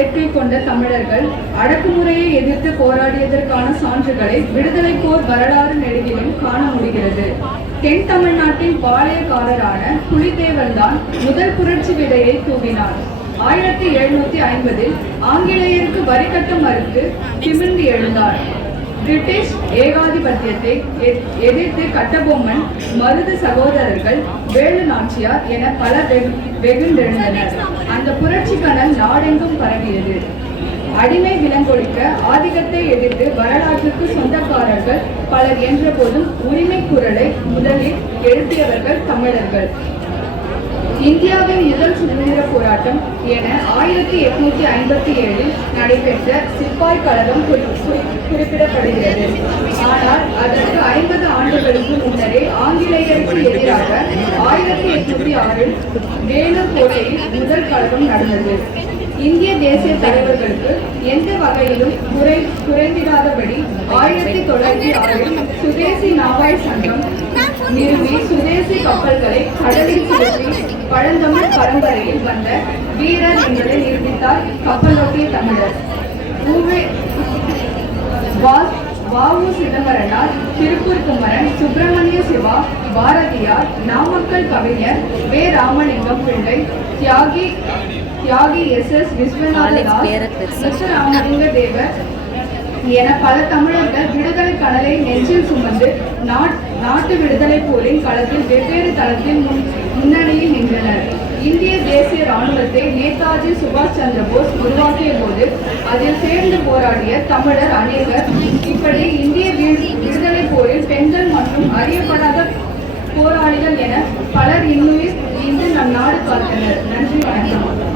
வேட்கை கொண்ட தமிழர்கள் அடக்குமுறையை எதிர்த்து போராடியதற்கான சான்றுகளை விடுதலை போர் வரலாறு நெடுகிலும் காண முடிகிறது. தென் தமிழ்நாட்டின் பாளையக்காரரான புலிதேவன் தான் முதல் புரட்சி விதையை தூவினார். ஆயிரத்தி எழுநூத்தி ஐம்பதில் ஆங்கிலேயருக்கு வரி கட்ட மறுத்து திமிர்ந்து எழுந்தார். பிரிட்டிஷ் ஏகாதிபத்தியத்தை எதிர்த்து கட்டபொம்மன் மருது சகோதரர்கள் வேலு நாச்சியார் என பல வெகு- அந்த புரட்சி கணல் நாடெங்கும் பரவியது. அடிமை விலங்கொழிக்க ஆதிக்கத்தை எதிர்த்து வரலாற்றுக்கு சொந்தக்காரர்கள் பலர் என்ற போதும் உரிமை குரலை முதலில் எழுப்பியவர்கள் தமிழர்கள். இந்தியாவின் முதல் சுதந்திர போராட்டம் என ஆயிரத்தி எட்நூத்தி ஐம்பத்தி ஏழில் நடைபெற்ற சிப்பாய் கழகம் குறிப்பிடப்படுகிறது. ஆனால் அதற்கு ஐம்பது ஆண்டுகளுக்கு முன்னரே ஆங்கிலேயருக்கு எதிராக ஆயிரத்தி எட்நூத்தி ஆறில் வேலூர் கோட்டையில் முதல் கழகம் நடந்தது. இந்திய தேசிய தலைவர்களுக்கு எந்த வகையிலும் குறை குறைந்திடாதபடி ஆயிரத்தி தொள்ளாயிரத்தி ஆறில் சுதேசி நாவாய் சங்கம் நிறுவி சுதேசி கப்பல்களை கடலில் செலுத்தி பழந்தமிழ் பரம்பரையில் வந்த வீரர் என்பதை நிரூபித்தார் கப்பலோட்டிய தமிழர். ஊவே வா- வாவு சிதம்பரனார் திருப்பூர் குமரன் சுப்பிரமணிய சிவா பாரதியார் நாமக்கல் கவிஞர் வே. ராமலிங்கம் பிள்ளை தியாகி தியாகி எஸ். எஸ். விஸ்வநாத தாஸ் விஸ்வராமலிங்க தேவர் என பல தமிழர்கள் விடுதலை கடலை நெஞ்சில் சுமந்து நாட்- நாட்டு விடுதலை போரின் களத்தில் வெவ்வேறு தளத்தில் முன்னணியில் நின்றனர் இந்திய தேசிய ராணுவத்தை நேதாஜி சுபாஷ் சந்திர போஸ் உருவாக்கிய போது அதில் சேர்ந்து போராடிய தமிழர் அநேகர் இப்படி இந்திய விடுதலை போரில் பெண்கள் மற்றும் அறியப்படாத போராளிகள் என பலர் இன்னுயிர் இன்று நம் நாடு பார்த்தனர் நன்றி வணக்கம்.